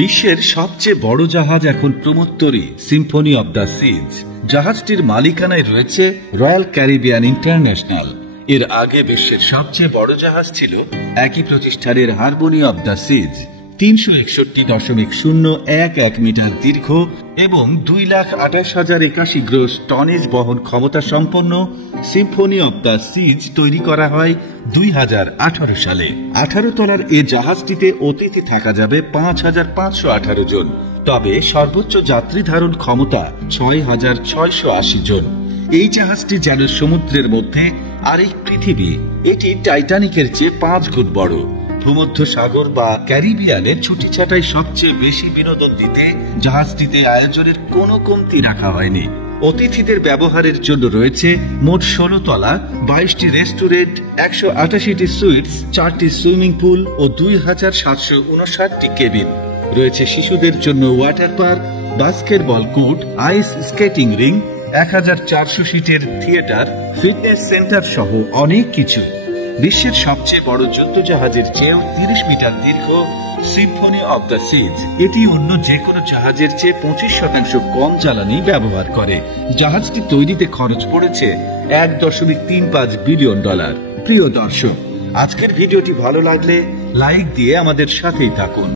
বিশ্বের সবচেয়ে বড় জাহাজ এখন প্রমোত্তরী সিম্ফনি অব দ্য সিজ। জাহাজটির মালিকানায় রয়েছে রয়্যাল ক্যারিবিয়ান ইন্টারন্যাশনাল। এর আগে বিশ্বের সবচেয়ে বড় জাহাজ ছিল একই প্রতিষ্ঠানের harmony of the seas, 361.011 metre দীর্ঘ এবং 2,28,081 গ্রোস টনেজ বহন ক্ষমতা সম্পন্ন সিম্ফনি অব দ্য সিজ তৈরি করা হয় 2018 সালে। 18 তলার এ জাহাজটিতে অতিথি থাকা যাবে 5,518 জন, তবে সর্বোচ্চ যাত্রী ধারণ ক্ষমতা 6,680 জন। এই জাহাজটি যেন সমুদ্রের মধ্যে আরেক পৃথিবী। এটি টাইটানিকের চেয়ে 5 গুণ বড়। ভূমধ্য সাগর বা ক্যারিবিয়ানের ছুটি ছাটায় সবচেয়ে বেশি বিনোদন দিতে জাহাজটিতে আয়োজনের কোনো কমতি রাখা হয়নি। অতিথিদের ব্যবহারের জন্য রয়েছে মোট 16 তলা, 22টি রেস্টুরেন্ট, 188টি সুইটস, 4টি সুইমিং পুল ও 2,759টি কেবিন। রয়েছে শিশুদের জন্য water park, basketball court, ice skating rink, 1,400 সিটের থিয়েটার, ফিটনেস সেন্টার সহ অনেক কিছু। বিশ্বের সবচেয়ে বড় যুদ্ধ জাহাজের চেয়েও 30 মিটার দীর্ঘ সিম্ফনি অব দ্য সিজ, এটি অন্য যে কোনো জাহাজের চেয়ে 25% কম জ্বালানি ব্যবহার করে। জাহাজটি তৈরিতে খরচ পড়েছে $1.35 বিলিয়ন। প্রিয় দর্শক, আজকের ভিডিওটি ভালো লাগলে লাইক দিয়ে আমাদের সাথেই থাকুন।